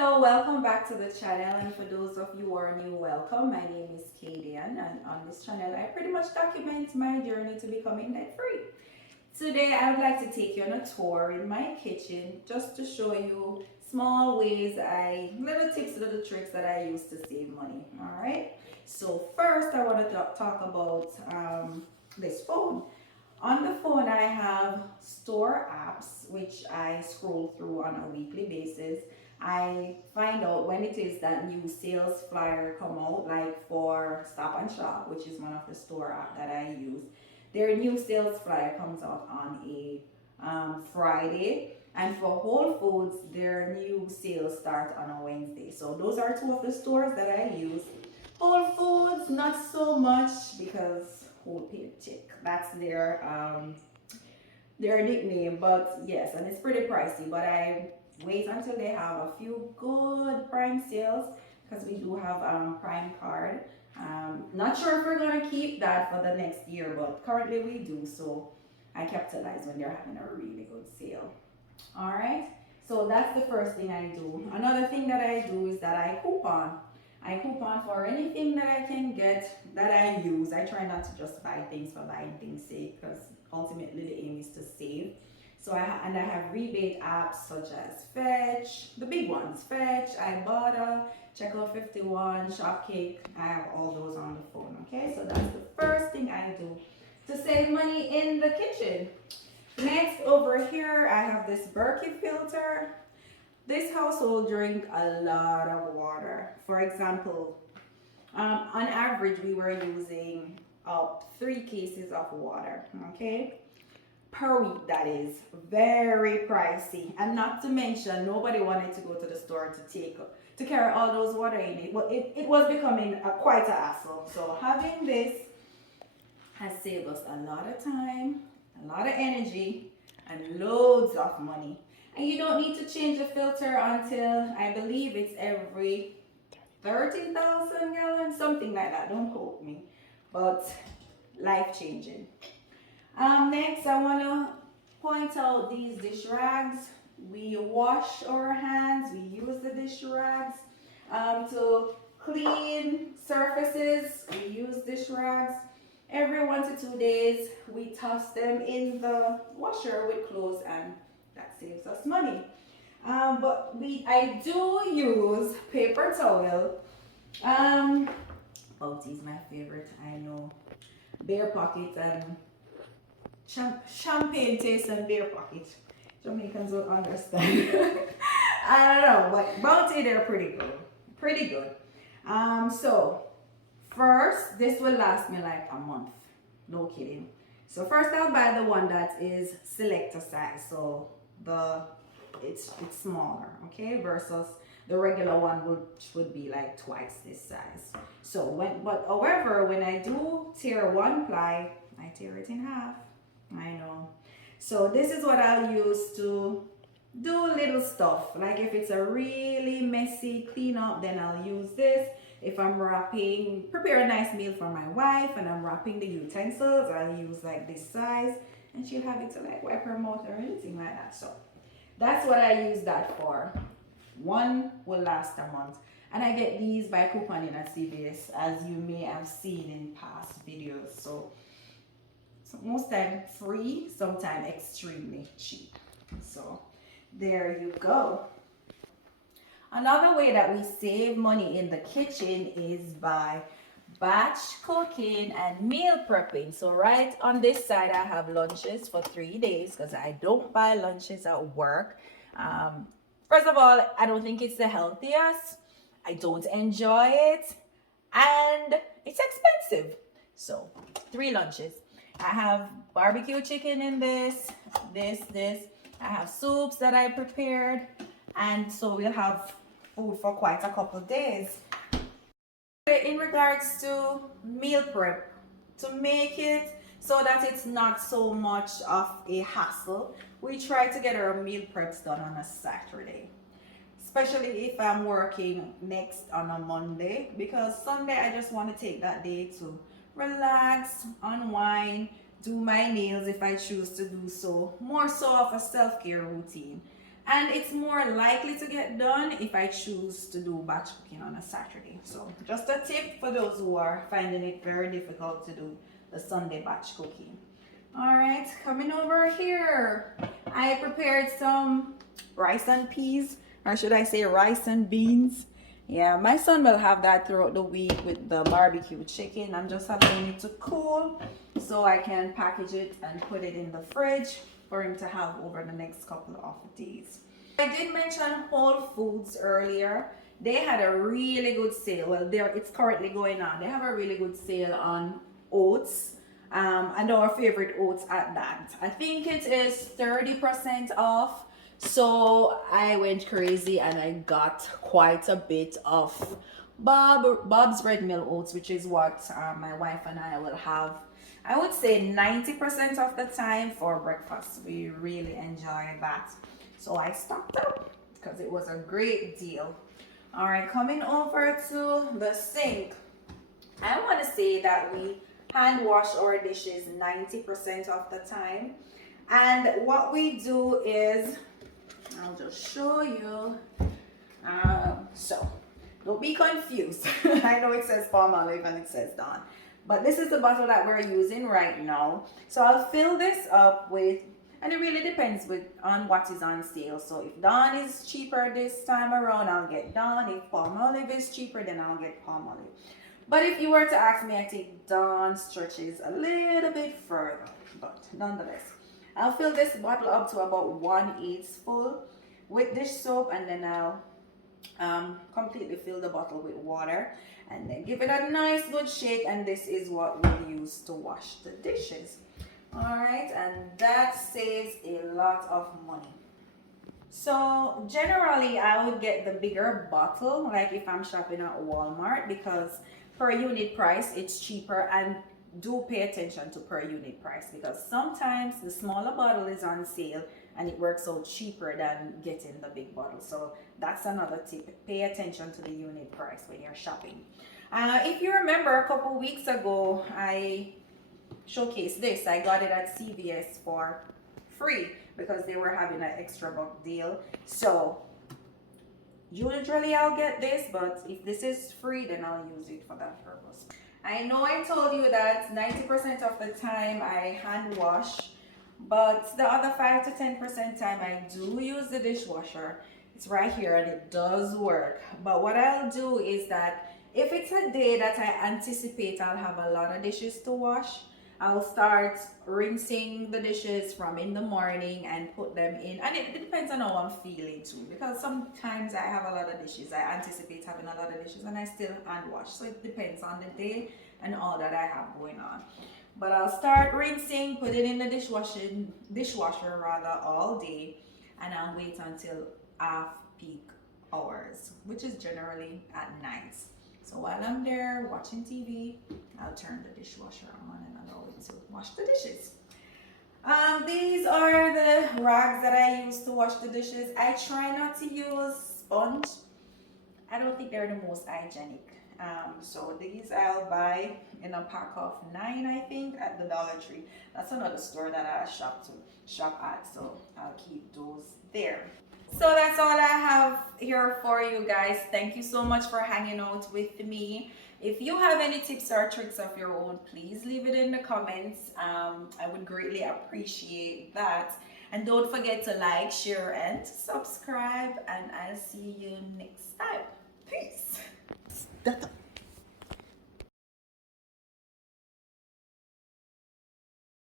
Hello, welcome back to the channel, and for those of you who are new, welcome. My name is Kadian, and on this channel I pretty much document my journey to becoming debt free. Today I would like to take you on a tour in my kitchen just to show you small ways little tips, little tricks that I use to save money. Alright, so first I want to talk about this phone. On the phone, I have store apps which I scroll through on a weekly basis. I find out when it is that new sales flyer come out, like for Stop and Shop, which is one of the store app that I use. Their new sales flyer comes out on a Friday, and for Whole Foods, their new sales start on a Wednesday. So those are two of the stores that I use. Whole Foods, not so much because Whole Paycheck. That's their nickname, but yes, and it's pretty pricey. But I wait until they have a few good Prime sales because we do have Prime card. Not sure if we're gonna keep that for the next year, but currently we do. So I capitalize when they're having a really good sale. All right. So that's the first thing I do. Another thing that I do is that I coupon. I coupon for anything that I can get that I use. I try not to just buy things for buying things' sake because ultimately the aim is to save. So I have rebate apps such as Fetch, the big ones, Fetch, Ibotta, Checkout 51, Shopkick. I have all those on the phone. Okay, so that's the first thing I do to save money in the kitchen. Next, over here, I have this Berkey filter. This household drink a lot of water. For example, on average, we were using 3 cases of water, okay? Per week, that is. Very pricey. And not to mention, nobody wanted to go to the store to carry all those water in it. But it was becoming quite a hassle. So having this has saved us a lot of time, a lot of energy, and loads of money. And you don't need to change the filter until I believe it's every 30,000 gallons, something like that. Don't quote me, but life changing. Next, I want to point out these dish rags. We wash our hands, we use the dish rags to clean surfaces. We use dish rags. Every 1 to 2 days, we toss them in the washer with clothes, and that saves us money. But I do use paper towel. Bounty is my favorite. I know. Bear pocket and champagne taste and bear pocket. Jamaicans will understand. I don't know, but Bounty, they're pretty good. Pretty good. So first, this will last me like a month. No kidding. So first I'll buy the one that is selector size. So it's smaller, okay, versus the regular one which would be like twice this size. So however, when I do tear one ply, I tear it in half. I know. So this is what I'll use to do little stuff. Like if it's a really messy cleanup, then I'll use this. If I'm prepare a nice meal for my wife and I'm wrapping the utensils, I'll use like this size, and she'll have it to like wipe her mouth or anything like that. So that's what I use that for. One will last a month. And I get these by couponing at CVS, as you may have seen in past videos. So most time free, sometimes extremely cheap. So there you go. Another way that we save money in the kitchen is by batch cooking and meal prepping. So right on this side, I have lunches for 3 days because I don't buy lunches at work. First of all, I don't think it's the healthiest. I don't enjoy it, and it's expensive. So 3 lunches. I have barbecue chicken in this. I have soups that I prepared, and so we'll have food for quite a couple days. In regards to meal prep, to make it so that it's not so much of a hassle, we try to get our meal preps done on a Saturday, especially if I'm working next on a Monday, because Sunday I just want to take that day to relax, unwind, do my nails if I choose to do so, more so of a self-care routine. And it's more likely to get done if I choose to do batch cooking on a Saturday. So just a tip for those who are finding it very difficult to do the Sunday batch cooking. All right, coming over here, I prepared some rice and peas, or should I say rice and beans. Yeah, my son will have that throughout the week with the barbecue chicken. I'm just having it to cool so I can package it and put it in the fridge for him to have over the next couple of days. I did mention Whole Foods earlier. They had a really good sale. Well, it's currently going on. They have a really good sale on oats, and our favorite oats at that. I think it is 30% off. So I went crazy and I got quite a bit of Bob's Red Mill Oats, which is what my wife and I will have, I would say 90% of the time for breakfast. We really enjoy that. So I stocked up because it was a great deal. All right, coming over to the sink. I want to say that we hand wash our dishes 90% of the time. And what we do is, I'll just show you. So don't be confused. I know it says Palmolive and it says Dawn, but this is the bottle that we're using right now. So I'll fill this up with, and it really depends on what is on sale. So if Dawn is cheaper this time around, I'll get Dawn. If Palmolive is cheaper, then I'll get Palmolive. But if you were to ask me, I think Dawn stretches a little bit further, but nonetheless. I'll fill this bottle up to about 1/8 full with dish soap, and then I'll completely fill the bottle with water and then give it a nice good shake, and this is what we'll use to wash the dishes. All right, and that saves a lot of money. So generally I would get the bigger bottle, like if I'm shopping at Walmart, because per unit price it's cheaper, and do pay attention to per unit price because sometimes the smaller bottle is on sale and it works out cheaper than getting the big bottle. So that's another tip. Pay attention to the unit price when you're shopping. If you remember, a couple weeks ago I showcased this. I got it at CVS for free because they were having an extra buck deal. So usually I'll get this, but if this is free, then I'll use it for that purpose. I know I told you that 90% of the time I hand wash, but the other 5 to 10% time I do use the dishwasher. It's right here and it does work. But what I'll do is that if it's a day that I anticipate I'll have a lot of dishes to wash, I'll start rinsing the dishes from in the morning and put them in. And it depends on how I'm feeling too, because sometimes I have a lot of dishes. I anticipate having a lot of dishes and I still hand wash. So it depends on the day and all that I have going on. But I'll start rinsing, put it in the dishwasher rather all day, and I'll wait until off-peak hours, which is generally at night. So while I'm there watching TV, I'll turn the dishwasher on and allow it to wash the dishes. These are the rags that I use to wash the dishes. I try not to use sponge. I don't think they're the most hygienic. So these I'll buy in a pack of 9, I think, at the Dollar Tree. That's another store that I shop at, so I'll keep those there. So that's all I have here for you guys. Thank you so much for hanging out with me. If you have any tips or tricks of your own, please leave it in the comments. I would greatly appreciate that. And don't forget to like, share, and subscribe. And I'll see you next time.